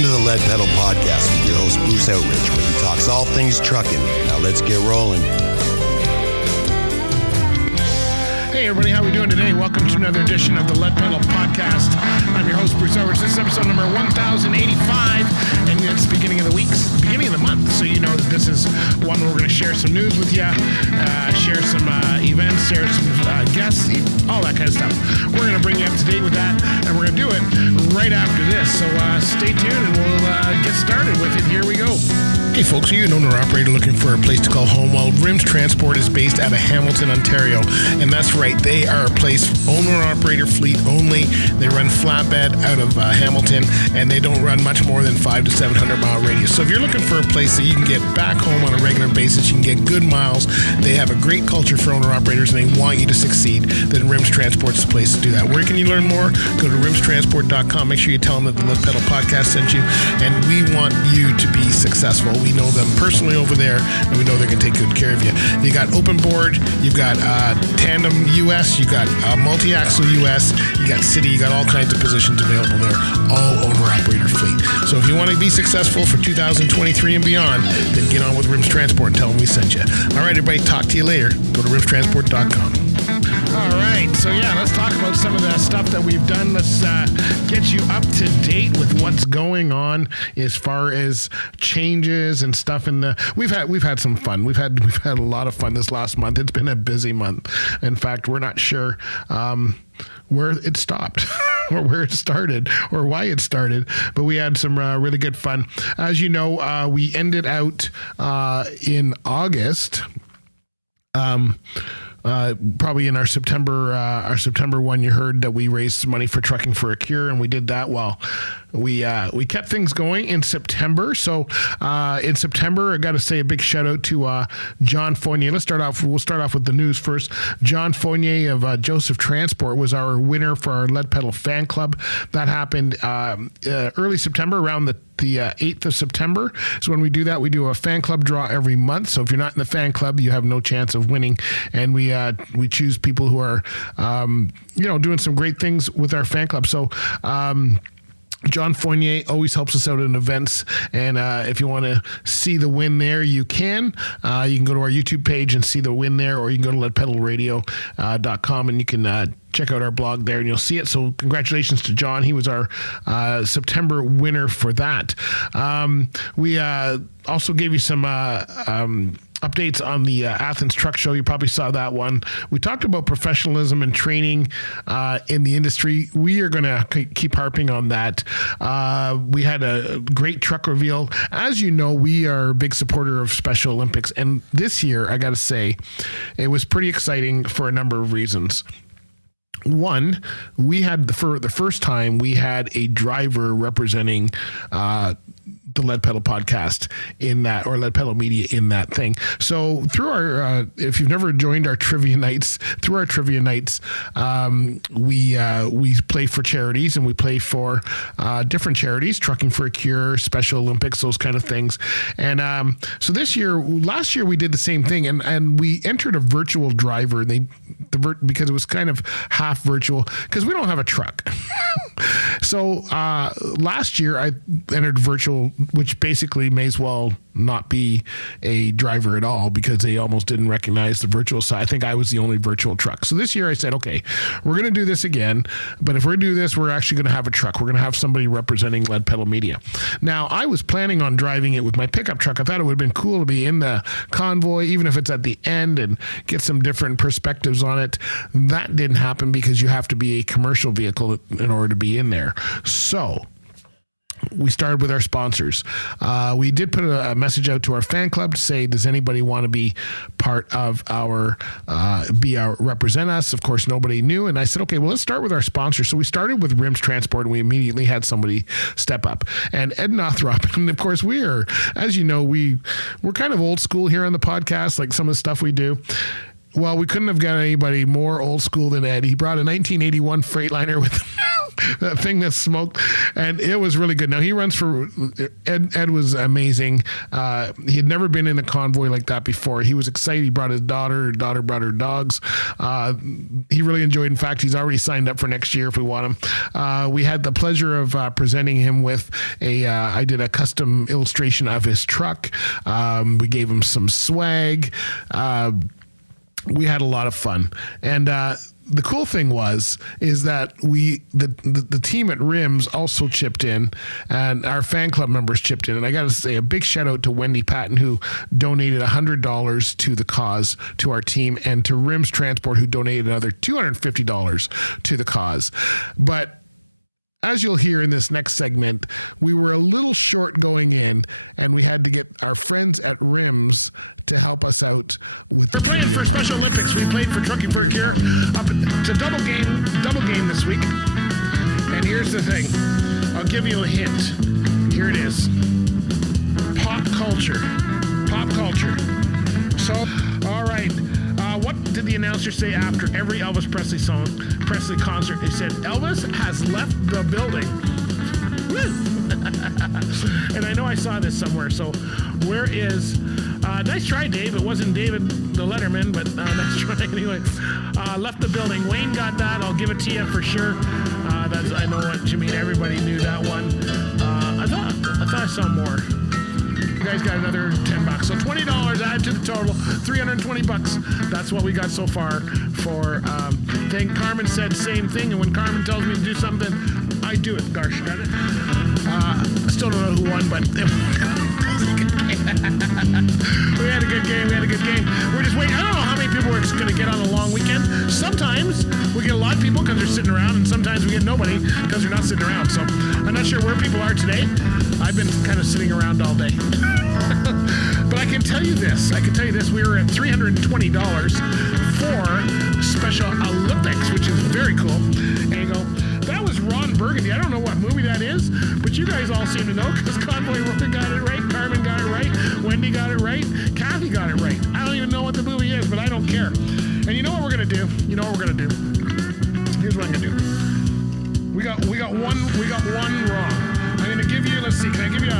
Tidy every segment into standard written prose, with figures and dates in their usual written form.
Welcome to the Lead Pedal Podcast with your host, Bruce Outridge, where he talks all things trucking. Now let's get rolling. Hey everybody, how we doing today? Welcome to another edition of the Lead Pedal Podcast. I'm your host, Bruce Outridge. This is episode number 1085, and it's beginning of the month, so you know that this is one where we're going to share some news with you, share some events, share some guests, all that kind of stuff. We're going to bring you up to date with that, and we're going to do it right after this. So stay tuned, and we'll get started with it. Here we go. Hey folks, are you an owner-operator looking for a place to call home? Well, Rims Transport is based out of Hamilton, Ontario, and that's right, they are a place owner-operator fleet only. They run flatbed out of Hamilton, and they don't run much more than 500 to 700 mile radius. So if you're looking for a place that you can get back home on a regular basis, you can get good miles, they have a great culture for owner-operators, and they want you to succeed, then Rims Transport's the place to do that. Where can you learn more? Go to rimstransport.com. Make sure you tell them that the Lead Pedal Podcast sent you, and we want you to be successful. We know them personally over there, and we know they're going to take good care of you. You got open board, you've got tandem US, you got multi-axle US, you got city, you got all kinds of positions available there, all owner-operator fleet. So if you want to be successful for 2023 and beyond, then get on with Rims Transport and tell them we sent you. All right, everybody, talk to you later. Go to rimstransport.com. All right, so yeah, let's talk about some of the stuff that we've done. Let's get you up to date with what's going on as far as changes and stuff. We've had some fun. We've had a lot of fun this last month. It's been a busy month. In fact, we're not sure where it stopped or where it started or why it started, but we had some really good fun. As you know, we ended out in August. Probably in our September one, you heard that we raised some money for Trucking for a Cure, and we did that well. We kept things going in September. So in September, I got to say a big shout out to John Fournier. We'll start off with the news first. John Fournier of Joseph Transport was our winner for our Lead Pedal fan club. That happened early September, around the 8th of September is when we do that. We do a fan club draw every month. So if you're not in the fan club, you have no chance of winning. And we choose people who are, doing some great things with our fan club. So, John Fournier always helps us out in events, and if you want to see the win there, you can. You can go to our YouTube page and see the win there, or you can go to leadpedalradio.com and you can check out our blog there and you'll see it. So congratulations to John. He was our September winner for that. We also gave you some updates on the Athens Truck Show. You probably saw that one. We talked about professionalism and training in the industry. We are going to keep harping on that. We had a great truck reveal. As you know, we are a big supporter of Special Olympics. And this year, I got to say, it was pretty exciting for a number of reasons. One, we had for the first time, we had a driver representing the Lead Pedal Podcast in that, or Lead Pedal Media in that thing. So through our, if you've never joined our trivia nights, we play for charities, and we play for different charities, Trucking for a Cure, Special Olympics, those kind of things. And so last year we did the same thing, and we entered a virtual driver, and because it was kind of half virtual, because we don't have a truck. So last year I entered virtual, which basically may as well not be a driver at all, because they almost didn't recognize the virtual side. I think I was the only virtual truck. So this year I said, okay, we're going to do this again, but if we're going to do this, we're actually going to have a truck. We're going to have somebody representing Lead Pedal Media. Now, I was planning on driving it with my pickup truck. I thought it would have been cool to be in the convoy, even if it's at the end, and get some different perspectives on it. That didn't happen because you have to be a commercial vehicle in order to be in there. So we started with our sponsors. We did put a message out to our fan club to say, does anybody want to be part of represent us? Of course, nobody knew. And I said, okay, well, let's start with our sponsors. So we started with Rims Transport, and we immediately had somebody step up. And Ed Northrop, and of course, as you know, we're kind of old school here on the podcast, like some of the stuff we do. Well, we couldn't have got anybody more old school than Ed. He brought a 1981 Freightliner with that thing that smoked, and it was really good. Now he runs for Ed. Ed was amazing. He had never been in a convoy like that before. He was excited. He brought his daughter brought her dogs. He really enjoyed. In fact, he's already signed up for next year if we want him. We had the pleasure of presenting him with I did a custom illustration of his truck. We gave him some swag. We had a lot of fun, and the cool thing is that the team at RIMS also chipped in, and our fan club members chipped in. And I got to say a big shout out to Wendy Patton, who donated $100 to the cause, to our team, and to RIMS Transport, who donated another $250 to the cause. But as you'll hear in this next segment, we were a little short going in, and we had to get our friends at RIMS to help us out with the trivia part. Special Olympics. We played for Truckee First Here's how it went. It's a double game this week. And here's the thing. I'll give you a hint. Here it is. Pop culture. So, all right. What did the announcer say after every Elvis Presley concert? He said, Elvis has left the building. And I know I saw this somewhere. So where is... nice try, Dave. It wasn't David the Letterman, but nice try anyway. Left the building. Wayne got that. I'll give it to you for sure. I know what you mean. Everybody knew that one. I thought I saw more. You guys got another $10. So $20 add to the total, $320. That's what we got so far for thing. Carmen said same thing, and when Carmen tells me to do something, I do it. Gosh, got it. I still don't know who won, but we had a good game. We're just waiting. I don't know how many people are going to get on a long weekend. Sometimes we get a lot of people because they're sitting around, and sometimes we get nobody because they're not sitting around. So I'm not sure where people are today. I've been kind of sitting around all day. But I can tell you this. We were at $320 for Special Olympics, which is very cool. And you go, that was Ron Burgundy. I don't know what movie that is, but you guys all seem to know because Convoy Roller got it right, Carmen got it right, Wendy got it right, Kathy got it right. I don't even know what the movie is, but I don't care. And you know what we're gonna do? Here's what I'm gonna do. We got one wrong. I'm gonna give you, let's see, can I give you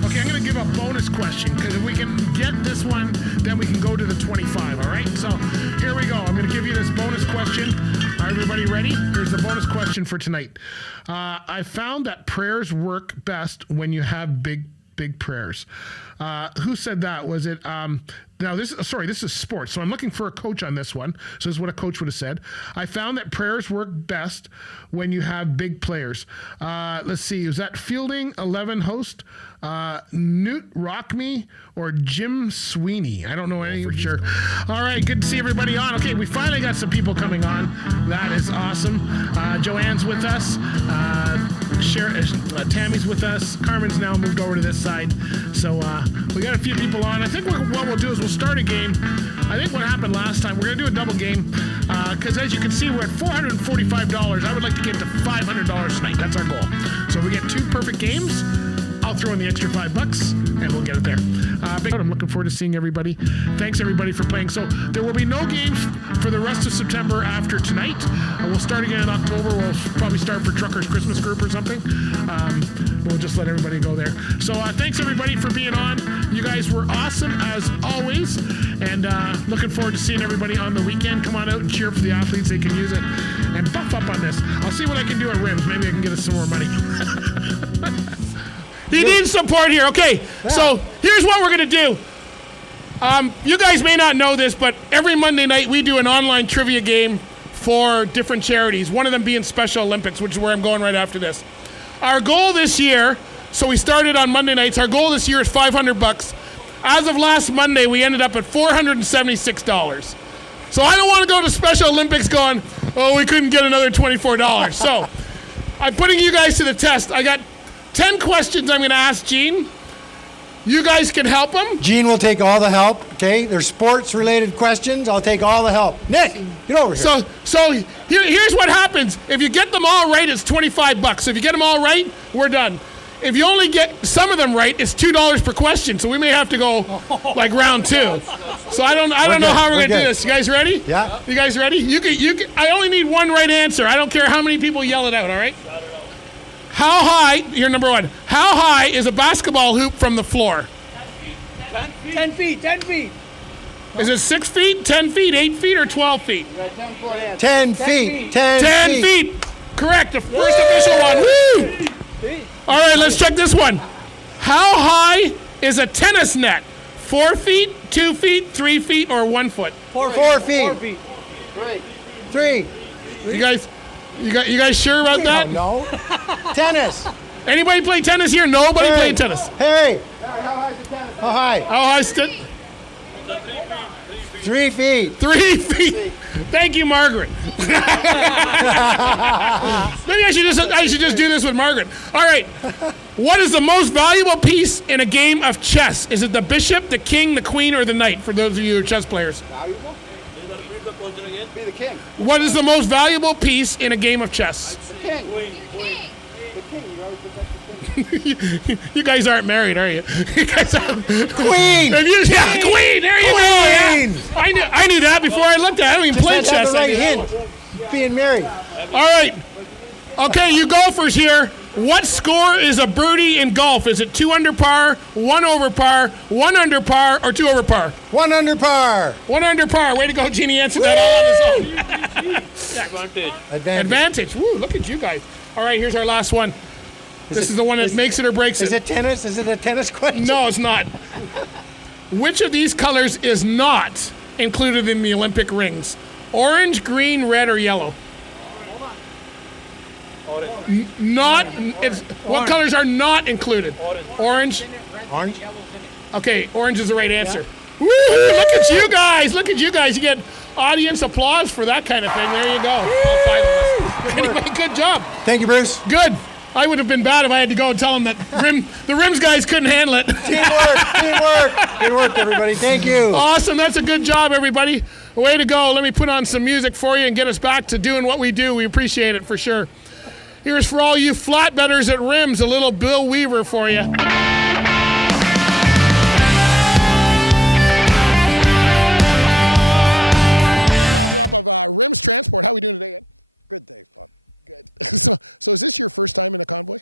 I'm gonna give a bonus question, because if we can get this one, then we can go to the 25, all right? So here we go. I'm gonna give you this bonus question. Are everybody ready? Here's the bonus question for tonight. I found that prayers work best when you have big prayers. Who said that? Was it, now this is sports, so I'm looking for a coach on this one. So this is what a coach would have said. I found that prayers work best when you have big players. Let's see, was that Fielding 11 host, Newt Rockme, or Jim Sweeney? I don't know any for sure. All right, good to see everybody on. Okay, we finally got some people coming on. That is awesome. Joanne's with us. Tammy's with us. Carmen's now moved over to this side. So we got a few people on. I think what we'll do is we'll start a game. I think what happened last time, we're going to do a double game because as you can see, we're at $445. I would like to get to $500 tonight. That's our goal. So if we get 2 perfect games, I'll throw in the extra $5 and we'll get it there. I'm looking forward to seeing everybody. Thanks everybody for playing. So there will be no games for the rest of September after tonight. We'll start again in October. We'll probably start for Truckers Christmas Group or something. We'll just let everybody go there. So thanks everybody for being on. You guys were awesome as always. And looking forward to seeing everybody on the weekend. Come on out and cheer for the athletes. They can use it. And buff up on this. I'll see what I can do at RIMS. Maybe I can get us some more money. He needs support here. Okay, so here's what we're going to do. You guys may not know this, but every Monday night we do an online trivia game for different charities, one of them being Special Olympics, which is where I'm going right after this. Our goal this year, so we started on Monday nights, our goal this year is $500. As of last Monday, we ended up at $476. So I don't want to go to Special Olympics going, we couldn't get another $24. So I'm putting you guys to the test. I got 10 questions I'm going to ask Gene. You guys can help him. Gene will take all the help, okay? They're sports-related questions. I'll take all the help. Nick, get over here. So here's what happens. If you get them all right, it's $25. So if you get them all right, we're done. if you only get some of them right, it's $2 per question. So we may have to go like round 2. So I don't know how we're gonna do this. You guys ready? Yeah. You guys ready? You can. I only need one right answer. I don't care how many people yell it out. All right. How high? You're number 1. How high is a basketball hoop from the floor? 10 feet. 10 feet. Is it 6 feet, 10 feet, 8 feet, or 12 feet? 10 feet. 10 feet. Correct. The first official one. Woo! All right, let's check this one. How high is a tennis net? 4 feet, 2 feet, 3 feet, or 1 foot? 4 feet. 4 feet. 3. You guys sure about that? No. Tennis. Anybody play tennis here? Nobody played tennis. Harry. How high? How high? 3 feet. 3 feet. Thank you, Margaret. Maybe I should just do this with Margaret. All right. What is the most valuable piece in a game of chess? Is it the bishop, the king, the queen, or the knight? For those of you who are chess players. Valuable? Be the king. What is the most valuable piece in a game of chess? The king. The king. You always protect the king. You guys aren't married, are you? You guys are... Queen. Yeah, queen. There you go. Queen. Yeah. I knew that before I looked at it. I don't even play Just chess. have the right hint. Being married. All right. Okay, you golfers here. What score is a birdie in golf? Is it 2 under par, 1 over par, 1 under par, or 2 over par? 1 under par. 1 under par. Way to go, Jeannie. Answered that all on his own. Advantage. Woo, look at you guys. All right, here's our last one. This is the one that makes it or breaks it. Is it tennis? Is it a tennis question? No, it's not. Which of these colors is not included in the Olympic rings? Orange, green, red, or yellow? What colors are not included? Orange. Orange. Okay, orange is the right answer. Woo! Look at you guys. Look at you guys. You get audience applause for that kind of thing. There you go. All 5 of us. Anyway, good job. Thank you, Bruce. Good. I would have been bad if I had to go and tell them that the rims guys couldn't handle it. Teamwork. Good work, everybody. Thank you. Awesome. That's a good job, everybody. Way to go. Let me put on some music for you and get us back to doing what we do. We appreciate it for sure. Here's for all you flatbedders at rims, a little Bill Weaver for you. Drop of Rims Transport. How are we doing today, Ed? Good, thanks, Bob. Good. So is this your first time in a convoy?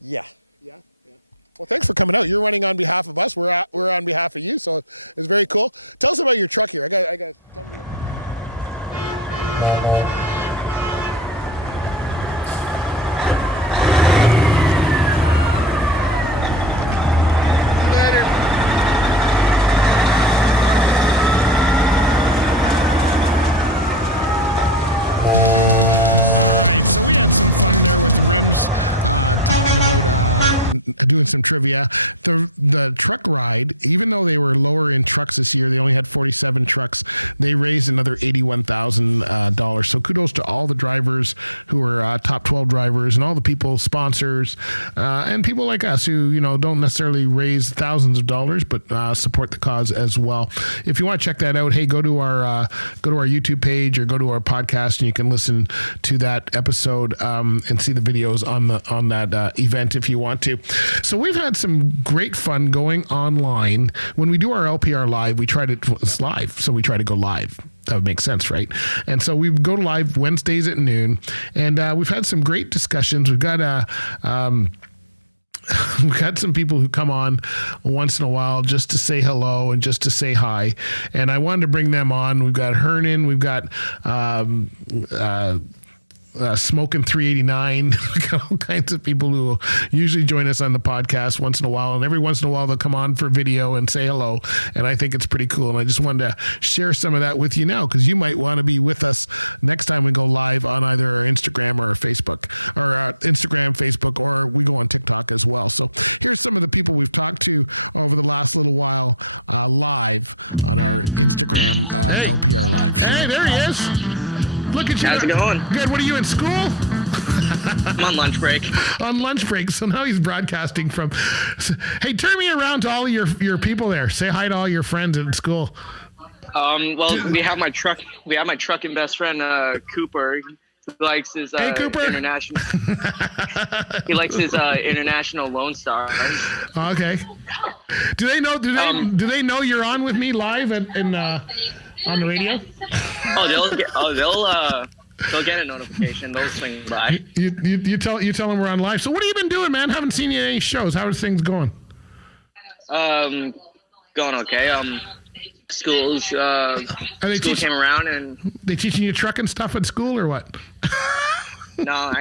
Yeah. Yeah. Well, thanks for coming out. You're running on behalf of us. We're on behalf of you, so it's very cool. Tell us about your truck here. I got. Tell me. Talking about doing some trivia. The truck ride, even though they were lower in trucks this year, they only had 47 trucks. They raised another $81,000. So kudos to all the drivers who are top 12 drivers and all the people, sponsors, and people like us who don't necessarily raise thousands of dollars, but support the cause as well. If you want to check that out, hey, go to our YouTube page or go to our podcast, and you can listen to that episode and see the videos on that event if you want to. So we've had some great fun going online. When we do our LPR live, it's live, so we try to go live. That would make sense, right? And so we go live Wednesdays at noon, and we've had some great discussions. We've got we've got some people who come on once in a while just to say hello and just to say hi. And I wanted to bring them on. We've got Hernan. We've got Smoking 389. We got all kinds of people who usually join us on the podcast once in a while, and every once in a while they'll come on for video and say hello, and I think it's pretty cool. And I just wanted to share some of that with you now, because you might want to be with us next time we go live on either our Instagram or our Facebook, or Instagram, Facebook, or we go on TikTok as well. So here's some of the people we've talked to over the last little while live on our Instagram LPR live show. Hey, there he is. Look at you. How's it going? Good. What are you in school? I'm on lunch break. On lunch break. So now he's broadcasting from. Hey, turn me around to all of your people there. Say hi to all your friends at school. Well, we have my truck. We have my trucking best friend, Cooper. likes his Hey, Cooper. international. He likes his international Lone Star. Okay. Do they know? Do they know you're on with me live on the radio? They'll get a notification. They'll swing by. You tell them we're on live. So what have you been doing, man? Haven't seen you at any shows. How are things going? Going okay. Schools school came around and they teaching you trucking stuff at school or what? No,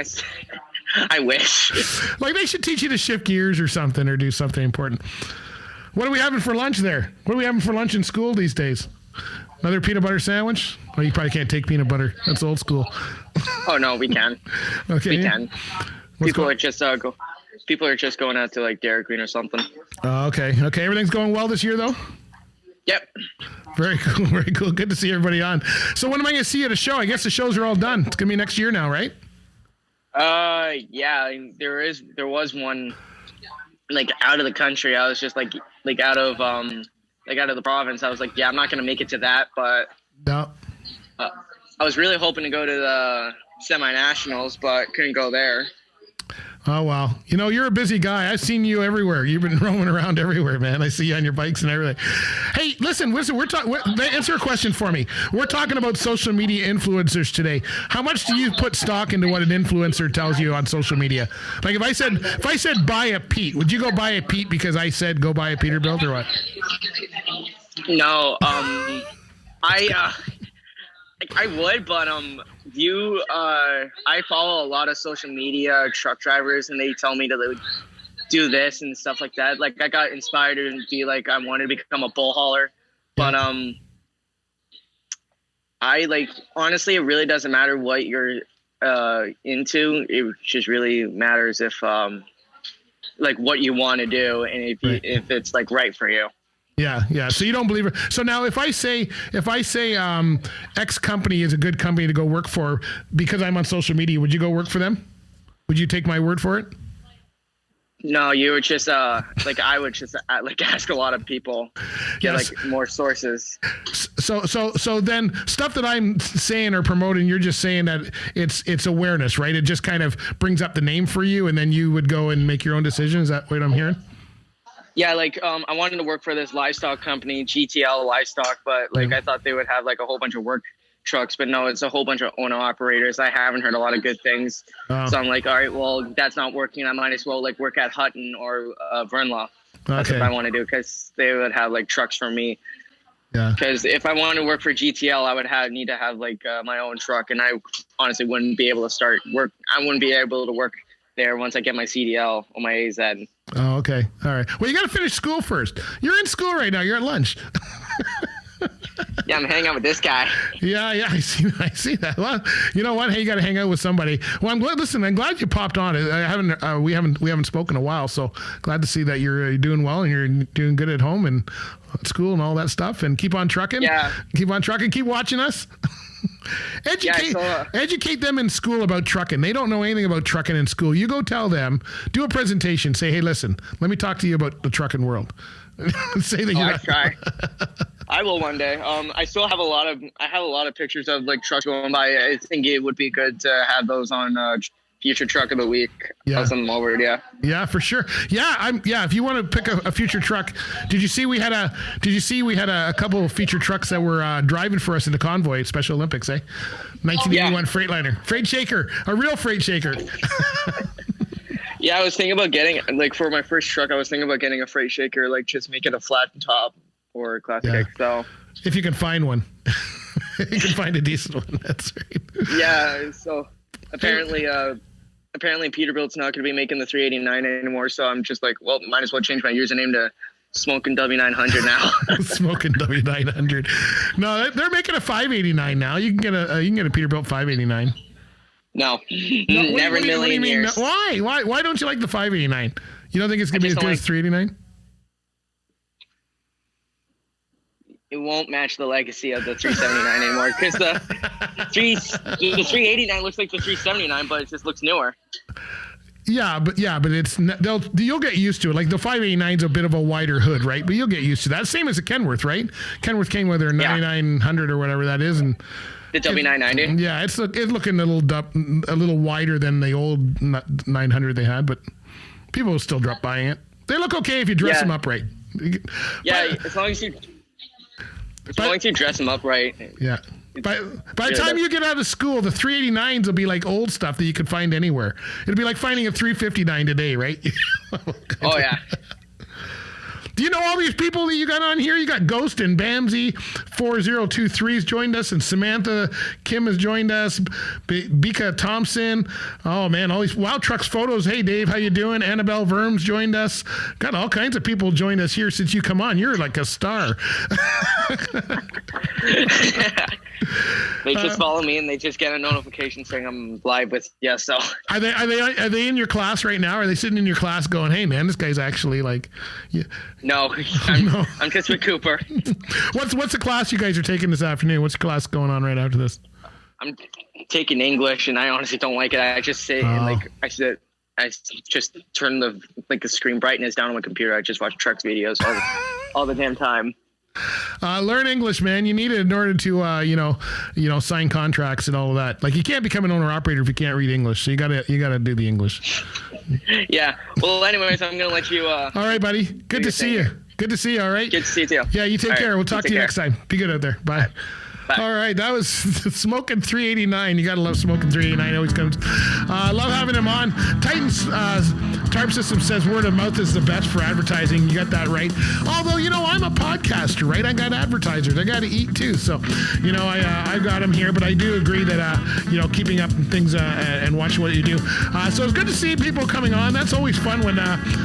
I wish. Like they should teach you to shift gears or something or do something important. What are we having for lunch there? What are we having for lunch in school these days? Another peanut butter sandwich? Oh, you probably can't take peanut butter. That's old school. Oh no, we can. Okay. We can. People are just going out to like Dairy Queen or something. Okay. Everything's going well this year though? Yep. Very cool. Very cool. Good to see everybody on. So when am I going to see you at a show? I guess the shows are all done. It's going to be next year now, right? Yeah. There was one like out of the country. I was just like out of the province. I was like, yeah, I'm not going to make it to that, but no. I was really hoping to go to the semi-nationals, but couldn't go there. Oh, wow. You know, you're a busy guy. I've seen you everywhere. You've been roaming around everywhere, man. I see you on your bikes and everything. Hey, listen, answer a question for me. We're talking about social media influencers today. How much do you put stock into what an influencer tells you on social media? Like if I said buy a Pete, would you go buy a Pete because I said go buy a Peterbilt or what? No, I would, but I follow a lot of social media truck drivers, and they tell me to like, do this and stuff like that. Like I got inspired and be like, I wanted to become a bull hauler, but I like honestly, it really doesn't matter what you're into. It just really matters if like what you want to do and if it's like right for you. Yeah. So you don't believe her. So now if I say X company is a good company to go work for because I'm on social media, would you go work for them? Would you take my word for it? No, you would just like I would just like ask a lot of people, get like more sources. So then stuff that I'm saying or promoting, you're just saying that it's awareness, right? It just kind of brings up the name for you, and then you would go and make your own decision. Is that what I'm hearing? Yeah, like I wanted to work for this livestock company, GTL Livestock, but like I thought they would have like a whole bunch of work trucks, but no, it's a whole bunch of owner operators. I haven't heard a lot of good things, so I'm like, all right, well, that's not working. I might as well like work at Hutton or Vernlaw. That's what I want to do because they would have like trucks for me. Yeah. Because if I wanted to work for GTL, I would need to have like my own truck, and I honestly wouldn't be able to start work. I wouldn't be able to work there once I get my CDL or my AZ. Oh, okay. All right. Well, you got to finish school first. You're in school right now. You're at lunch. Yeah, I'm hanging out with this guy. Yeah. I see that. Well, you know what? Hey, you got to hang out with somebody. Well, I'm glad. Listen, I'm glad you popped on. We haven't spoken in a while, so glad to see that you're doing well and you're doing good at home and at school and all that stuff. And keep on trucking. Yeah. Keep on trucking. Keep watching us. Educate them in school about trucking. They don't know anything about trucking in school. You go tell them, do a presentation, say, hey, listen, let me talk to you about the trucking world. Say that I try. I will one day. I still have a lot of pictures of like trucks going by. I think it would be good to have those on future truck of the week. Yeah. I'll send them over. Yeah, for sure. Yeah, if you want to pick a future truck, did you see we had a couple of feature trucks that were driving for us in the convoy at Special Olympics, 1981 Freightliner. Freight shaker, a real freight shaker. Yeah, I was thinking about getting like for my first truck, I was thinking about getting a freight shaker, like just make it a flat top or classic XL. If you can find one. You can find a decent one. That's right. Yeah, so apparently Peterbilt's not going to be making the 389 anymore, so I'm just like, well, might as well change my username to Smoking W900 now. Smoking W900. No, they're making a 589 now. You can get a Peterbilt 589. No, never in a million years. Why don't you like the 589? You don't think it's going to be as good as 389? It won't match the legacy of the 379 anymore because the 389 looks like the 379, but it just looks newer. Yeah, but you'll get used to it. Like the 589 is a bit of a wider hood, right? But you'll get used to that. Same as a Kenworth, right? Kenworth came with their 9900 or whatever that is, and The W990? Yeah, it's looking a little wider than the old 900 they had, but people will still drop buying it. They look okay if you dress them up right. Yeah, as long as you dress them up right. Yeah. By the time you get out of school, the 389s will be like old stuff that you could find anywhere. It'll be like finding a 359 today, right? Oh, yeah. Do you know all these people that you got on here? You got Ghost and Bamsy 4023's joined us, and Samantha Kim has joined us. Bika Thompson. Oh man, all these Wow Trucks photos. Hey Dave, how you doing? Annabelle Verms joined us. Got all kinds of people joined us here since you come on. You're like a star. They just follow me and they just get a notification saying I'm live with So are they in your class right now? Are they sitting in your class going, "Hey man, this guy's actually like"? Yeah. No, I'm just with Cooper. What's the class you guys are taking this afternoon? What's the class going on right after this? I'm taking English, and I honestly don't like it. I just sit and I just turn the screen brightness down on my computer. I just watch trucks videos all the damn time. Learn English, man. You need it in order to, sign contracts and all of that. Like, you can't become an owner operator if you can't read English. So you gotta do the English. Yeah. Well, anyways, I'm gonna let you. All right, buddy. Good to see you. Good to see you. All right. Good to see you too. Yeah. You take care. We'll talk to you next time. Be good out there. Bye. Bye. All right, that was Smoking 389. You got to love Smoking 389. Always comes. Love having him on. Titans Tarp System says word of mouth is the best for advertising. You got that right. Although, I'm a podcaster, right? I got advertisers. I got to eat too. So, I've got them here. But I do agree that, keeping up things and watching what you do. So it's good to see people coming on. That's always fun when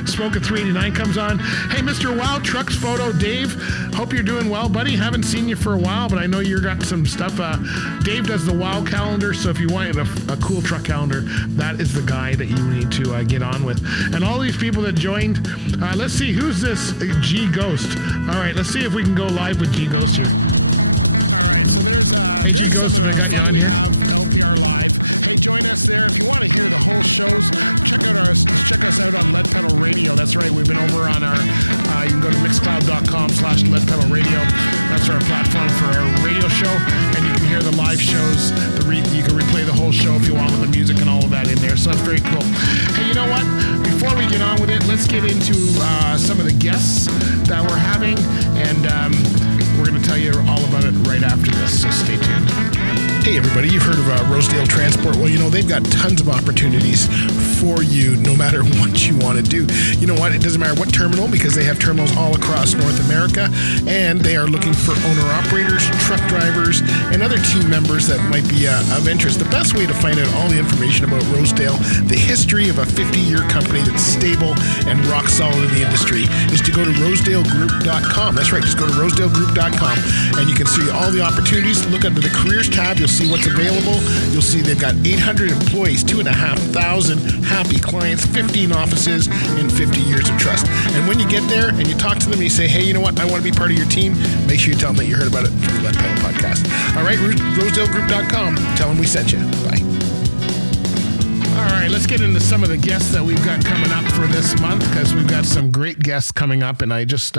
Smoking 389 comes on. Hey, Mr. Wow Trucks Photo, Dave. Hope you're doing well, buddy. Haven't seen you for a while, but I know you're got some stuff. Dave does the WOW calendar, so if you want a cool truck calendar, that is the guy that you need to get on with. And all these people that joined, let's see, who's this G Ghost? All right, let's see if we can go live with G Ghost. All right, so there's some of the fun we have, LPR Live. Hey, join us there. If you want to hear the whole shows, check us out on Lead Pedal Radio. That's right, we've been over on our, you can go to mixcloud.com/Lead Pedal Radio. That's our platform for our radio show, and you can hear the live shows. You can replay the whole show if you want with the music and all of that in there, so that's very cool. Hey, you know what? Before we get on with it, let's get into some of the guests that we're having, and we're going to tell you all about it right after this, so stay tuned. Hey everybody, you've heard of Rosedale Transport. Well, they've got tons of opportunities for you no matter what you want to do. You know what? It doesn't matter what terminal, because they have terminals all across North America, and they are looking for owner-operators, truck drivers, and other team members that might be of interest. The best way to find out all the information about Rosedale, the history of a 50-year company that's stable and rock solid in the industry, is to go to rosedaleGroup.com. That's right, just go to rosedaleGroup.com, and you can see all the opportunities. Look under the careers tab. You'll see what's available. You'll see they've got 800 employees, 2,500 happy clients, 15 offices, and 50 years of trust. And when you get there and you talk to them and you say, hey, you know what? I want to be part of your team. Make sure you tell them that you heard about it from the Lead Pedal Podcast. All right, rosedaleGroup.com. Tell them we sent you. Bye. All right, let's get into some of the guests that we've got coming up for this month, because we've got some great guests coming up, and I just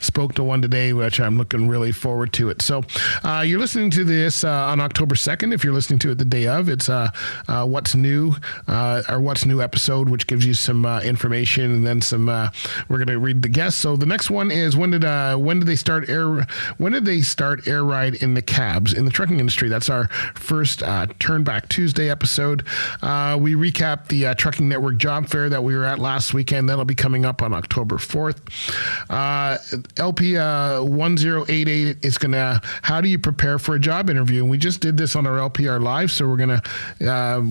spoke to one today, which I'm looking really forward to it. So you're listening to this on October 2nd. If you're listening to it the day of, it's What's New, our What's New episode, which gives you some information, and then some. We're going to read the guests. So the next one is when did they start air ride in the cabs in the trucking industry? That's our first Turn Back Tuesday episode. We recap the Trucking Network Job Fair that we were at last weekend. That'll be coming up on October 4th. LP1088 is going to, how do you prepare for a job interview? And we just did this on our LPR Live, so we're going to,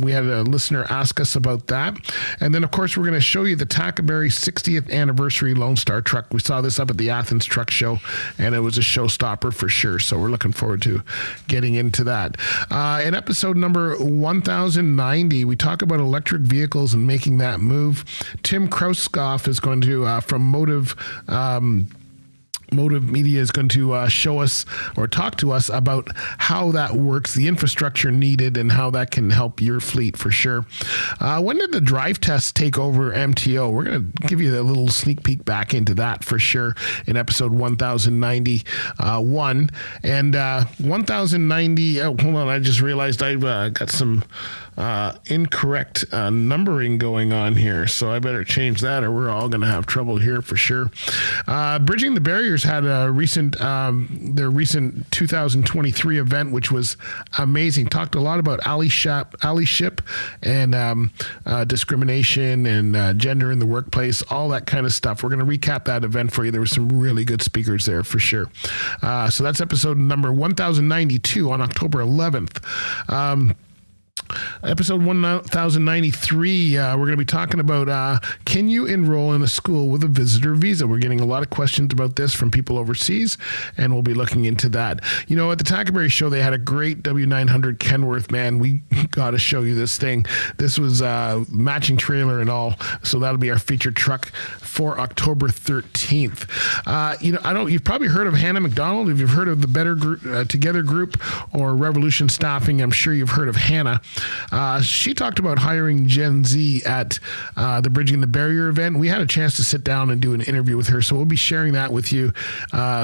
we had a listener ask us about that. And then, of course, we're going to show you the Tackaberry 60th Anniversary Lone Star truck. We saw this up at the Athens Truck Show, and it was a showstopper for sure. So we're looking forward to getting into that. In episode number 1090, we talk about electric vehicles and making that move. Tim Krauskoff is going to, from Motive Motive Media is going to show us or talk to us about how that works, the infrastructure needed, and how that can help your fleet for sure. When did the drive test take over MTO? We're going to give you a little sneak peek back into that for sure in episode 1091. And 1090, hold on, I just realized I've got some incorrect numbering going on here, so I better change that or we're all going to have trouble here for sure. Bridging the Barriers had a their recent 2023 event, which was amazing. Talked a lot about allyship and discrimination and gender in the workplace, all that kind of stuff. We're going to recap that event for you. There were some really good speakers there for sure. So that's episode number 1092 on October 11th. Episode 1093, we're going to be talking about can you enroll in a school with a visitor visa? We're getting a lot of questions about this from people overseas, and we'll be looking into that. You know, at the Tackleberry Show, they had a great W900 Kenworth, man. We got to show you this thing. This was matching trailer and all, so that'll be our featured truck for October 13th. You've probably heard of Hannah McDonald. If you've heard of the Better Together Group or Revolution Staffing, I'm sure you've heard of Hannah. She talked about hiring Gen Z at the Bridging the Barrier event. We had a chance to sit down and do an interview with her, so we'll be sharing that with you,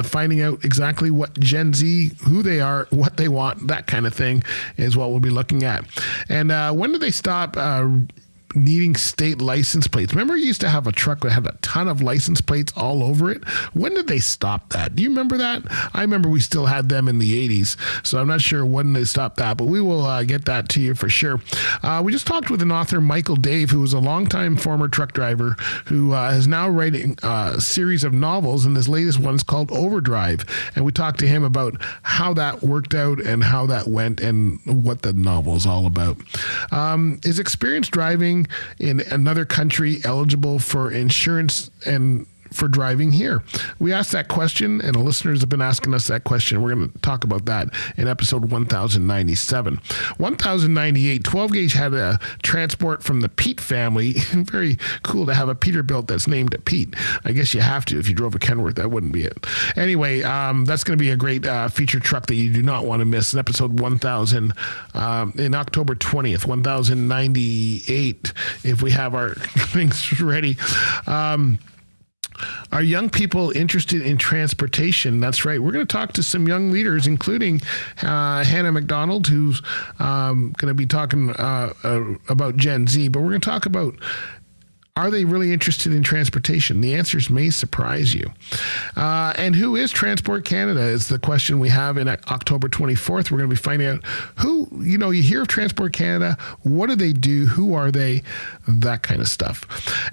finding out exactly what Gen Z, who they are, what they want, that kind of thing is what we'll be looking at. And when did they stop needing state license plates? Remember, you used to have a truck that had a ton of license plates all over it. When did they stop that? Do you remember that? I remember we still had them in the 80s, so I'm not sure when they stopped that, but we will get that to you for sure. We just talked with an author, Michael Dave, who was a longtime former truck driver who is now writing a series of novels, and his latest one is called Overdrive, and we talked to him about how that worked out and how that went and what the novel is all about. Is experience driving in another country eligible for insurance and for driving here? We asked that question, and the listeners have been asking us that question. We're going to talk about that in episode 1097. 1098, 12 gauge had a transport from the Pete family. Very cool to have a Peterbilt that's named Pete. I guess you have to. If you drove a Kenworth, that wouldn't be it. Anyway, that's going to be a great feature truck that you do not want to miss in episode 1000 in October 20th, 1098, if we have our things ready. Are young people interested in transportation? That's right. We're going to talk to some young leaders, including Hannah McDonald, who's going to be talking about Gen Z. But we're going to talk about, are they really interested in transportation? The answers may surprise you. And who is Transport Canada is the question we have in October 24th. We're going to be finding out who, you hear of Transport Canada, what do they do, who are they, that kind of stuff.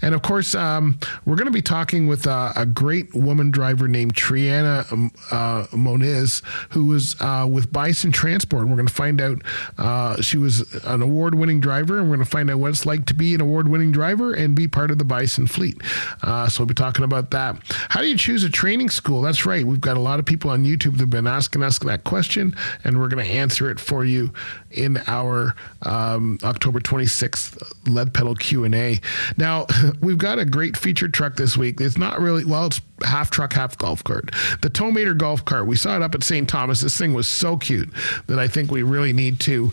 And of course, we're going to be talking with a great woman driver named Triana Moniz, who was with Bison Transport. We're going to find out she was an award-winning driver, and we're going to find out what it's like to be an award-winning driver and be part of the Bison fleet. So we'll be talking about that. How do you choose a training school? That's right. We've got a lot of people on YouTube that have been asking us that question, and we're going to answer it for you in our October 26th Lead Pedal Q&A. Now, we've got a great featured truck this week. It's not really, it's half truck, half golf cart. The Tomater golf cart. We saw it up at St. Thomas. This thing was so cute that I think we really need to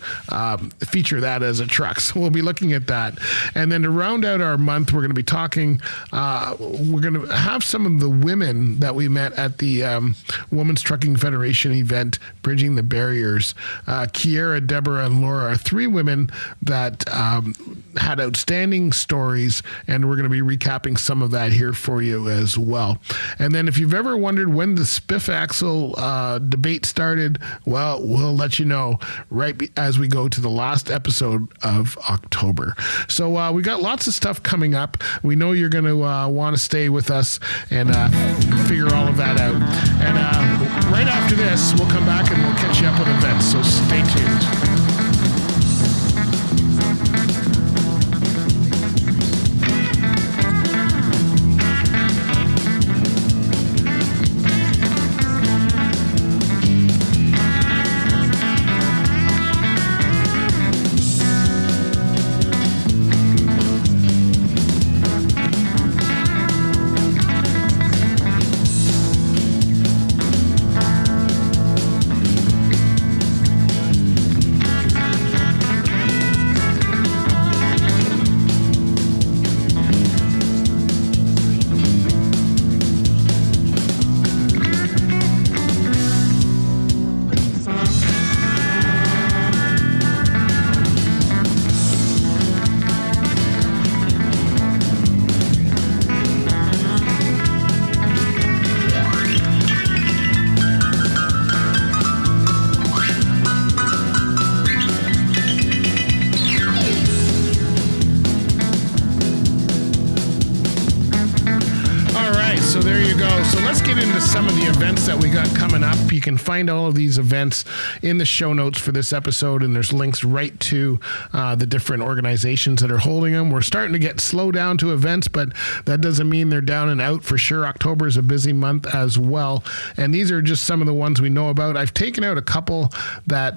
feature that as a truck. So we'll be looking at that. And then to round out our month, we're going to be talking, we're going to have some of the women that we met at the Women's Trucking Federation event, Bridging the Barriers. Kiera, Deborah, and Laura are three women that had outstanding stories, and we're going to be recapping some of that here for you as well. And then if you've ever wondered when the spiff axle debate started, well, we'll let you know right as we go to the last episode of October. So we got lots of stuff coming up. We know you're going to want to stay with us and figure all of that out. And right after this, we'll come back and we'll catch you up with events. So stay tuned. So there you go. So let's get into some of the events that we got coming up. You can find all of these events in the show notes for this episode, and there's links right to the different organizations that are holding them. We're starting to get slow down to events, but that doesn't mean they're down and out for sure. October is a busy month as well. And these are just some of the ones we know about. I've taken out a couple that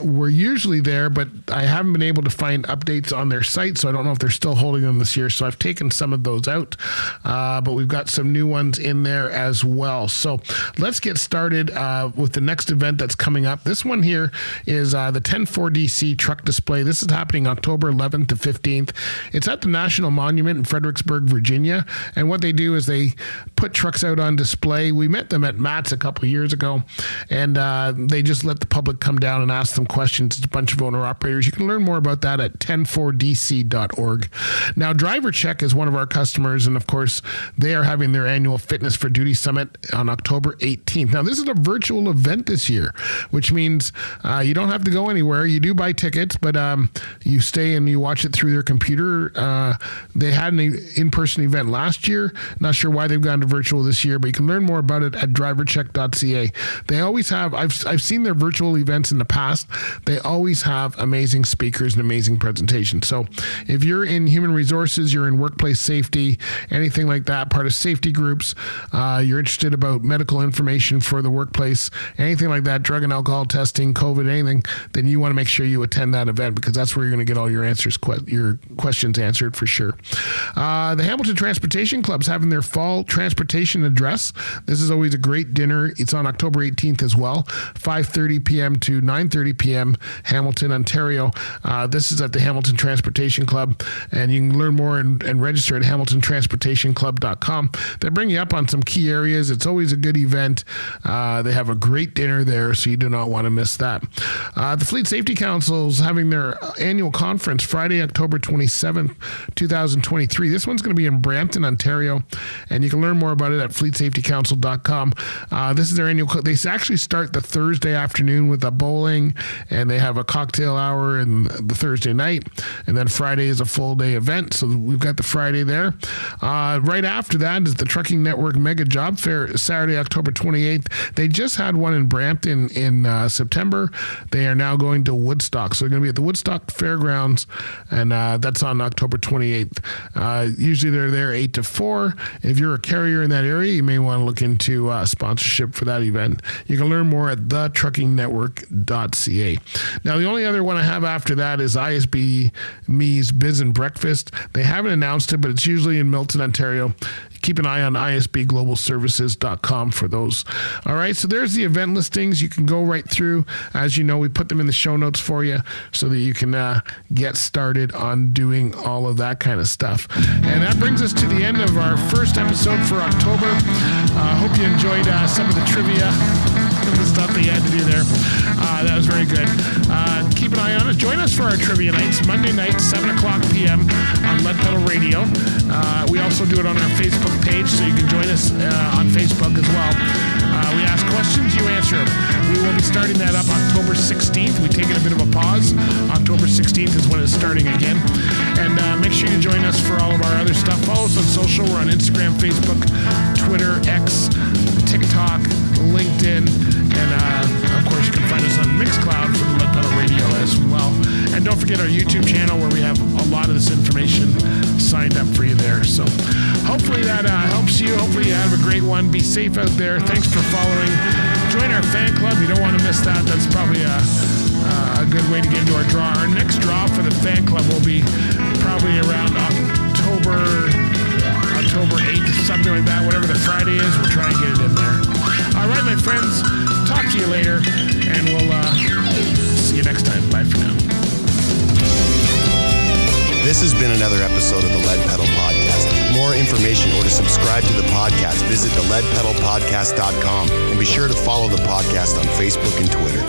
were usually there, but I haven't been able to find updates on their site, so I don't know if they're still holding them this year. So I've taken some of those out, but we've got some new ones in there as well. So let's get started with the next event that's coming up. This one here is the 10-4DC truck display. This is happening October 11th to 15th. It's at the National Monument in Fredericksburg, Virginia. And what they do is they put trucks out on display. We met them at Matt's a couple of years ago, and they just let the public come down and ask them questions. It's a bunch of owner-operators. You can learn more about that at 104dc.org. Now, Driver Check is one of our customers, and of course, they are having their annual Fitness for Duty Summit on October 18th. Now, this is a virtual event this year, which means you don't have to go anywhere. You do buy tickets, but you stay and you watch it through their computer. They had an in-person event last year. Not sure why they've gone to virtual this year, but you can learn more about it at drivercheck.ca. They always have, I've seen their virtual events in the past. They always have amazing speakers and amazing presentations. So if you're in human resources, you're in workplace safety, anything like that, part of safety groups, you're interested about medical information for the workplace, anything like that, drug and alcohol testing, COVID, anything, then you want to make sure you attend that event, because that's where you're going to get all your answers, your questions answered for sure. The Hamilton Transportation Club's having their fall transportation address. This is always a great dinner. It's on October 18th as well, 5:30 p.m. to 9:30 p.m. Hamilton, Ontario. This is at the Hamilton Transportation Club, and you can learn more and register at hamiltontransportationclub.com. They bring you up on some key areas. It's always a good event. They have a great dinner there, so you do not want to miss that. The Fleet Safety Council is having their annual conference Friday, October 27th, 2023. This one's going to be in Brampton, Ontario, and you can learn more about it at fleetsafetycouncil.com. This is their annual. They actually start the Thursday afternoon with a bowling, and they have a cocktail hour and the Thursday night, and then Friday is a full day event. So we've got the Friday there. Right after that is the Trucking Network Mega Job Fair, Saturday, October 28th. They just had one in Brampton in September. They are now going to Woodstock. So they're going to be at the Woodstock Fairgrounds, and that's on October 28th. Usually they're there 8 to 4. If you're a carrier in that area, you may want to look into sponsorship for that event. You can learn more at thetruckingnetwork.ca. Now, the only other one I have after that is ISB Me's Biz and Breakfast. They haven't announced it, but it's usually in Milton, Ontario. Keep an eye on isbglobalservices.com for those. All right, so there's the event listings. You can go right through. As you know, we put them in the show notes for you so that you can get started on doing all of that kind of stuff. And that brings us to the end of our first episode for October. Hope you enjoyed some of the trivia, the stuff that you had to do there. That was very good. Keep an eye on it. Join us for our trivia nights, Monday night, 7 o'clock p.m. on Lead Pedal Radio. We also do it on our Facebook page, so you can join us on Facebook as well. We ask questions, you answer them. We will be starting that up October 16th. We've taken a bit of a pause. October 16th is when it's starting again. And make sure you join us for all of our other stuff. Follow us on social. We're on Instagram, Facebook, Twitter, X, TikTok, LinkedIn, and of course you can find us on Mixcloud for the Lead Pedal Radio as well. And don't forget our YouTube channel, where we have a lot of this information signed up for you there. So hopefully that helps you. Hopefully you have a great one. Be safe out there. Thanks for following. Join our fan club. You don't want to miss that. That's probably a good way to get into our draw. Our next draw for the fan club will be probably around October 8th, something like that. Whatever the Friday is, we'll try and get it in there. All right, my friends. Talk to you later, and we'll see you next time. Bye for now. This has been another episode of the Lead Pedal Podcast. For more information or to subscribe to the podcast, visit theleadpedalpodcast.com, and be sure to follow the podcast on Facebook and Twitter.